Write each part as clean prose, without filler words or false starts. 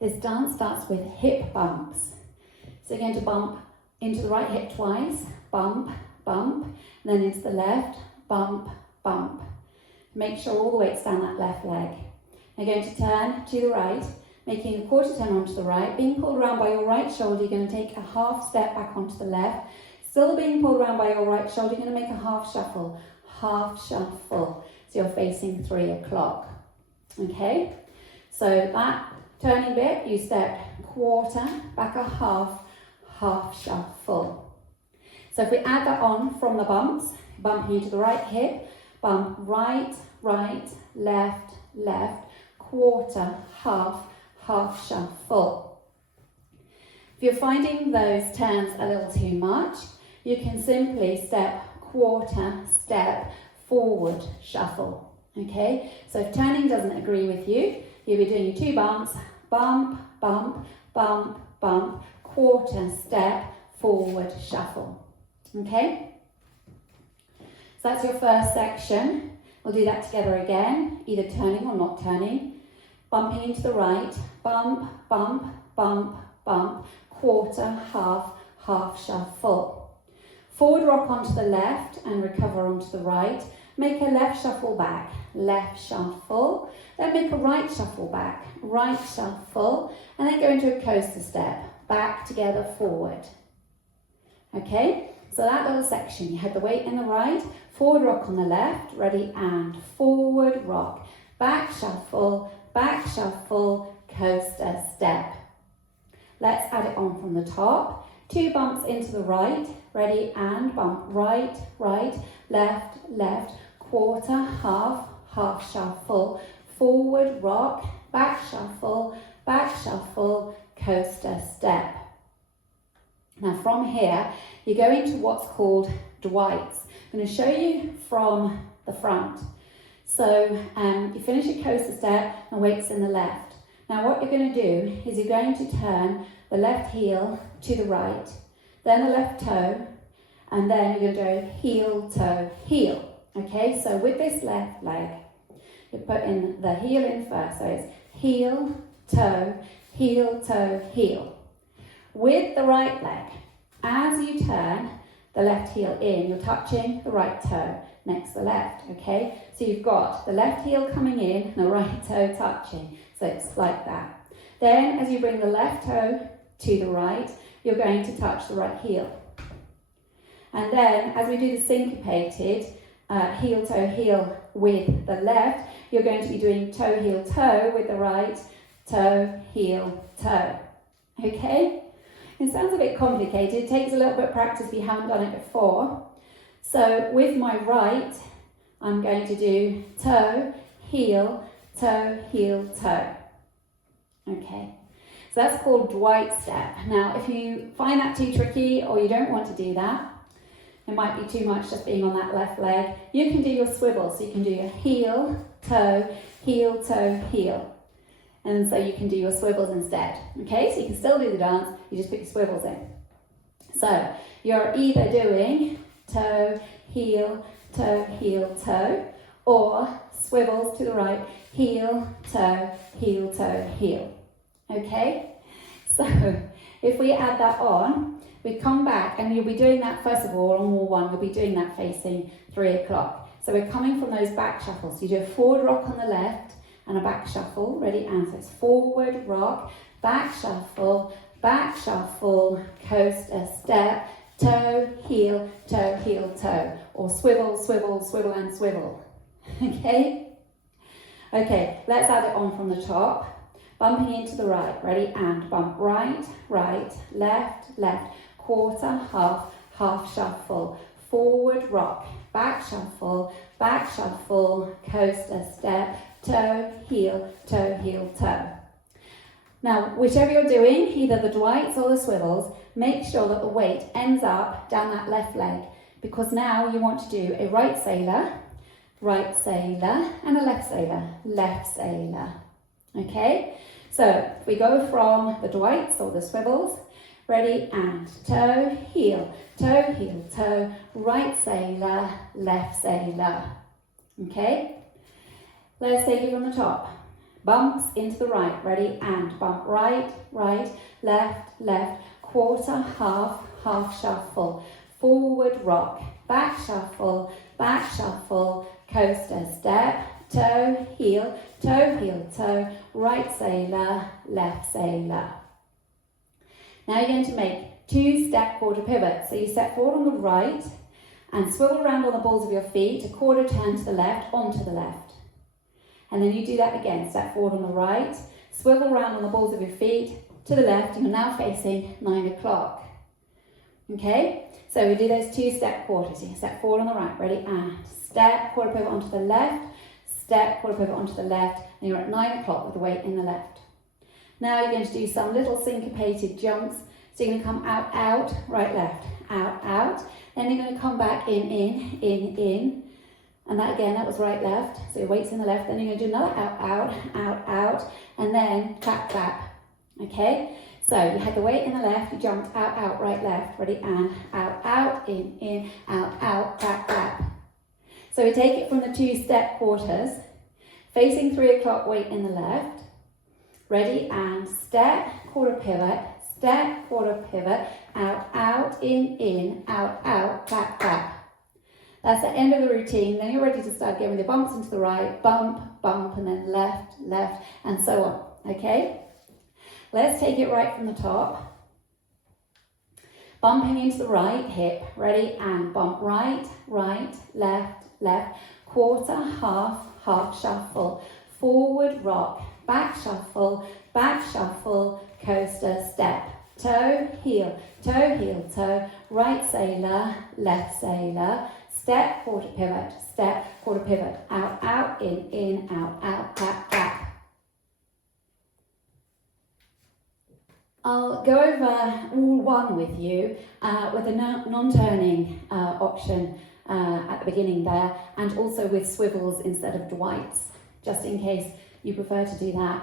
This dance starts with hip bumps. So you're going to bump into the right hip twice, bump, bump, and then into the left, bump, bump. Make sure all the weight's down that left leg. You're going to turn to the right, making a quarter turn onto the right, being pulled around by your right shoulder. You're going to take a half step back onto the left, still being pulled around by your right shoulder. You're going to make a half shuffle, so you're facing 3 o'clock. Okay, so that turning bit, you step quarter, back a half, half shuffle. So if we add that on from the bumps, bumping into the right hip, bump right, right, left, left, quarter, half, half shuffle. If you're finding those turns a little too much, you can simply step quarter, step, forward, shuffle. Okay, so if turning doesn't agree with you, you'll be doing your 2 bumps, bump, bump, bump, bump, quarter, step, forward, shuffle. Okay, so that's your first section. We'll do that together again, either turning or not turning. Bumping into the right, bump, bump, bump, bump, quarter, half, half shuffle. Forward rock onto the left and recover onto the right. Make a left shuffle back, left shuffle, then make a right shuffle back, right shuffle, and then go into a coaster step, back together, forward. Okay, so that little section, you had the weight in the right, forward rock on the left, ready, and forward rock, back shuffle, coaster step. Let's add it on from the top. 2 bumps into the right, ready, and bump, right, right, left, left, quarter, half, half shuffle, forward rock, back shuffle, coaster step. Now from here, you go into what's called Dwights. I'm going to show you from the front. So you finish your coaster step and weight's in the left. Now what you're going to do is you're going to turn the left heel to the right, then the left toe, and then you're going to go heel, toe, heel. Okay, so with this left leg, you put in the heel in first. So it's heel, toe, heel. With the right leg, as you turn the left heel in, you're touching the right toe next to the left, okay? So you've got the left heel coming in and the right toe touching. So it's like that. Then as you bring the left toe to the right, you're going to touch the right heel. And then as we do the syncopated heel, toe, heel with the left, you're going to be doing toe, heel, toe with the right, toe, heel, toe. Okay? It sounds a bit complicated. It takes a little bit of practice if you haven't done it before. So with my right, I'm going to do toe, heel, toe. Okay, so that's called Dwight step. Now, if you find that too tricky or you don't want to do that, it might be too much just being on that left leg, you can do your swivel. So you can do your heel, toe, heel. And so you can do your swivels instead. Okay, so you can still do the dance, you just put your swivels in. So you're either doing toe, heel, toe, or swivels to the right, heel, toe, heel. Okay, so if we add that on, we come back and you'll be doing that first of all on wall 1, you'll be doing that facing 3 o'clock. So we're coming from those back shuffles. You do a forward rock on the left and a back shuffle, ready, and so it's forward rock, back shuffle, coaster step, toe, heel, toe, or swivel, and swivel. Okay? Okay, let's add it on from the top. Bumping into the right, ready, and bump right, left, quarter, half shuffle, forward rock, back shuffle, coaster step, toe, heel, toe. Now, whichever you're doing, either the Dwights or the swivels, make sure that the weight ends up down that left leg, because now you want to do a right sailor, and a left sailor. Okay, so if we go from the Dwights or the swivels, ready, and toe, heel, toe, right sailor, left sailor. Okay, let's take it from the top. bumps into the right, ready, and bump right, right, left, left, quarter, half, half shuffle, forward rock, back shuffle, coaster step, toe, heel, toe, right sailor, left sailor. Now you're going to make 2-step quarter pivots. So you step forward on the right and swivel around on the balls of your feet, a quarter turn to the left, onto the left. And then you do that again, step forward on the right, swivel around on the balls of your feet, to the left, you're now facing 9 o'clock. Okay, so we do those 2-step quarters. You step forward on the right, ready, and step, quarter pivot onto the left, step, quarter pivot onto the left, and you're at 9 o'clock with the weight in the left. Now you're going to do some little syncopated jumps. So you're going to come out, out, right, left, out, out. Then you're going to come back in. And that again, that was right, left. So your weight's in the left. Then you're going to do another out, and then clap, clap. Okay? So you had the weight in the left, you jumped out, right, left. Ready? And out, in, out, clap, clap. So we take it from the 2-step quarters. Facing 3 o'clock, weight in the left. Ready? And step, quarter pivot, step, quarter pivot, out, in, out, clap, clap. That's the end of the routine. Then you're ready to start getting the bumps into the right, bump, and then left, and so on. Okay? Let's take it right from the top. Bumping into the right hip. Ready? And bump right, left, quarter, half shuffle, forward rock, back shuffle, coaster step, toe, heel, toe, right sailor, left sailor, step, quarter pivot, out, in, out, clap, clap. I'll go over all one with you with a non-turning option at the beginning there, and also with swivels instead of Dwights, just in case you prefer to do that.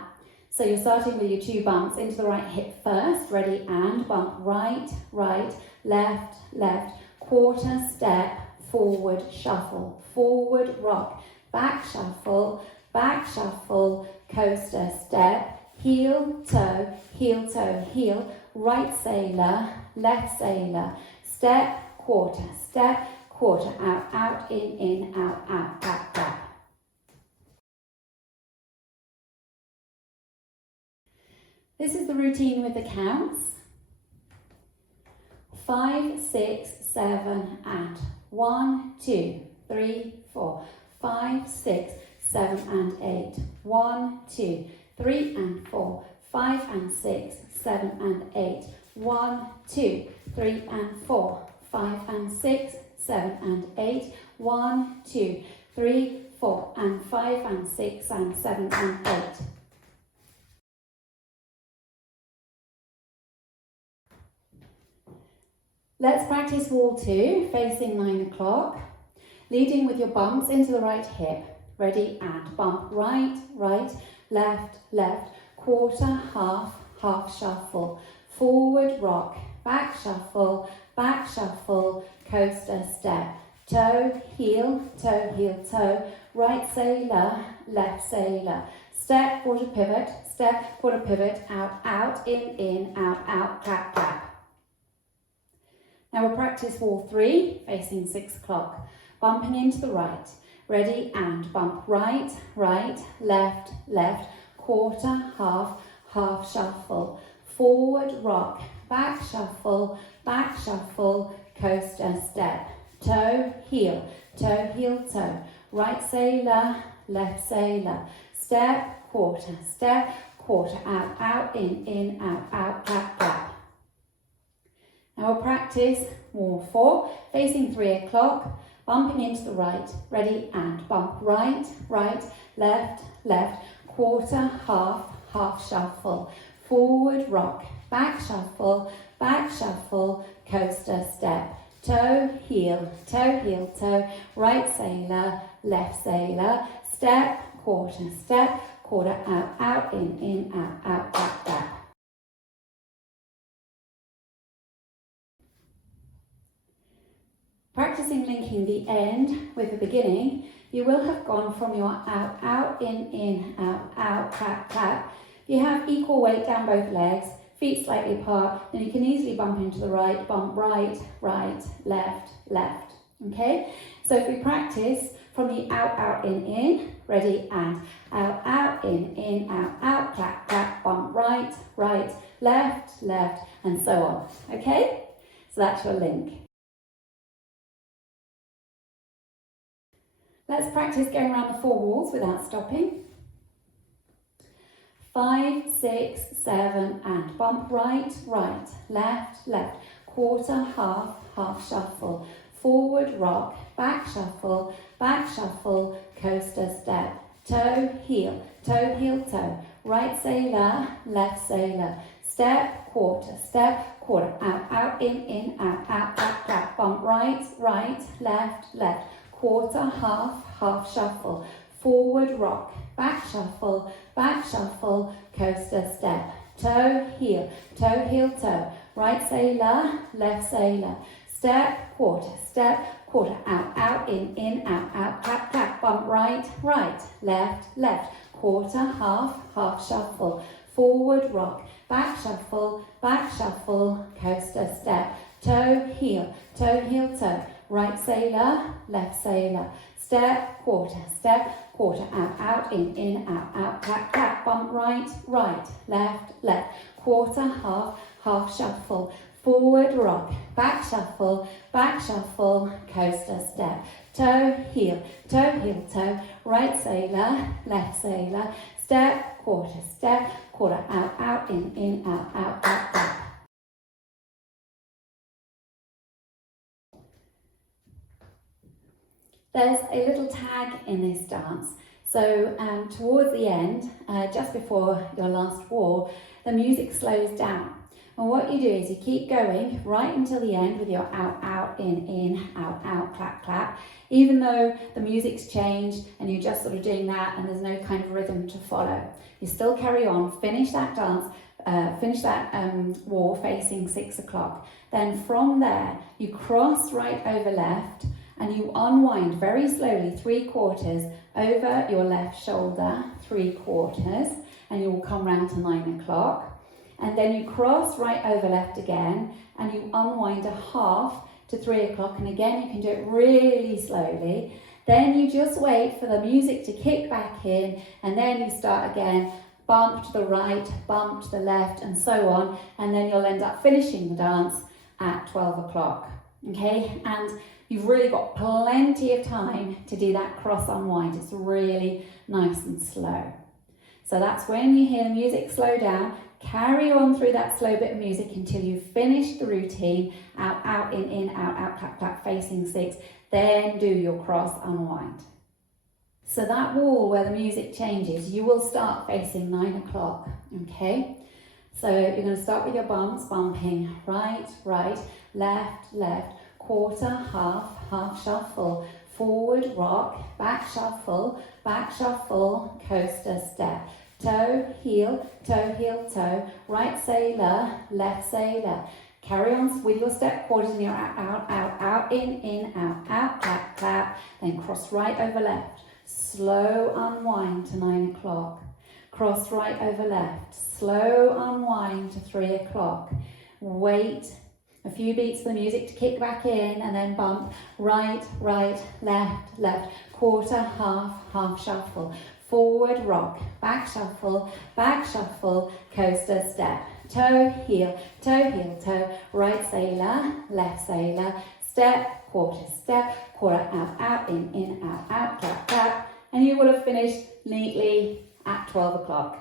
So you're starting with your 2 bumps into the right hip first, ready, and bump right, left, quarter step, forward shuffle, forward rock, back shuffle, coaster step, heel, toe, heel, right sailor, left sailor, step, quarter, out, in, out, clap, clap. This is the routine with the counts. 5, 6, 7, and 1, 2, 3, 4, 5, 6, 7, and 8. 1, 2, 3, and 4, 5, and 6, 7, and 8. 1, 2, 3, and 4, 5, and 6, 7, and 8. 1, 2, 3, 4, and 5, and 6, and 7, and 8. Let's practice wall 2, facing 9 o'clock, leading with your bumps into the right hip. Ready, and bump right, left, quarter, half shuffle, forward rock, back shuffle, coaster step, toe, heel, toe, right sailor, left sailor, step, quarter pivot, out, in, out, clap, clap. Now we'll practice wall 3, facing 6 o'clock, bumping into the right. Ready, and bump right, left, quarter, half shuffle, forward rock, back shuffle, coaster step, toe, heel, toe, right sailor, left sailor, step, quarter, out, in, out, clap, clap. Now we'll practice wall 4, facing 3 o'clock, bumping into the right. Ready, and bump right, left, quarter, half shuffle, forward rock, back shuffle, coaster step, toe, heel, toe, right sailor, left sailor, step, quarter, out, in, out, clap, clap. Practicing linking the end with the beginning, you will have gone from your out, in, out, clap, clap. If you have equal weight down both legs, feet slightly apart, then you can easily bump into the right, bump right, right, left, left. Okay? So if we practice from the out, out, in, ready, and out, in, out, clap, clap, bump right, right, left, left, and so on. Okay? So that's your link. Let's practice going around the 4 walls without stopping. 5, 6, 7, and bump right, right, left, left, quarter, half, half shuffle, forward rock, back shuffle, coaster step, toe, heel, toe, right sailor, left sailor, step, quarter, out, in, out, clap, clap, bump right, right, left, left, quarter, half shuffle, forward rock, back shuffle, coaster step, toe, heel, toe, right sailor, left sailor, step, quarter, out, in, out, clap, clap, bump right, right, left, quarter, half shuffle, forward rock, back shuffle, coaster step, toe, heel, toe, right sailor, left sailor, step, quarter, out, in, out, clap, clap, bump right, right, left, quarter, half shuffle, forward rock, back shuffle, coaster step, toe, heel, toe, right sailor, left sailor, step, quarter, out, in, out, clap, clap. There's a little tag in this dance. So towards the end, just before your last wall, the music slows down. And what you do is you keep going right until the end with your out, in, out, clap, clap. Even though the music's changed and you're just sort of doing that and there's no kind of rhythm to follow. You still carry on, finish that dance, finish that wall facing 6 o'clock. Then from there, you cross right over left, and you unwind very slowly 3/4 over your left shoulder, 3/4, and you will come round to 9 o'clock. And then you cross right over left again, and you unwind a half to 3 o'clock, and again you can do it really slowly. Then you just wait for the music to kick back in, and then you start again, bump to the right, bump to the left, and so on, and then you'll end up finishing the dance at 12 o'clock. Okay, and you've really got plenty of time to do that cross unwind. It's really nice and slow. So that's when you hear the music slow down, carry on through that slow bit of music until you've finished the routine, out, in, out, clap, clap, facing 6, then do your cross unwind. So that wall where the music changes, you will start facing 9 o'clock, okay? So you're going to start with your bumps, bumping right, left, quarter, half shuffle, forward rock, back shuffle, coaster step, toe, heel, toe, right sailor, left sailor. Carry on with your step quarters and your out, in, out, clap, clap, then cross right over left. Slow unwind to 9 o'clock. Cross right over left. Slow unwind to 3 o'clock. Wait a few beats for the music to kick back in, and then bump right, left, quarter, half shuffle, forward rock, back shuffle, coaster step, toe, heel, toe, right sailor, left sailor, step, quarter, out, in, out, clap, clap, and you will have finished neatly at 12 o'clock.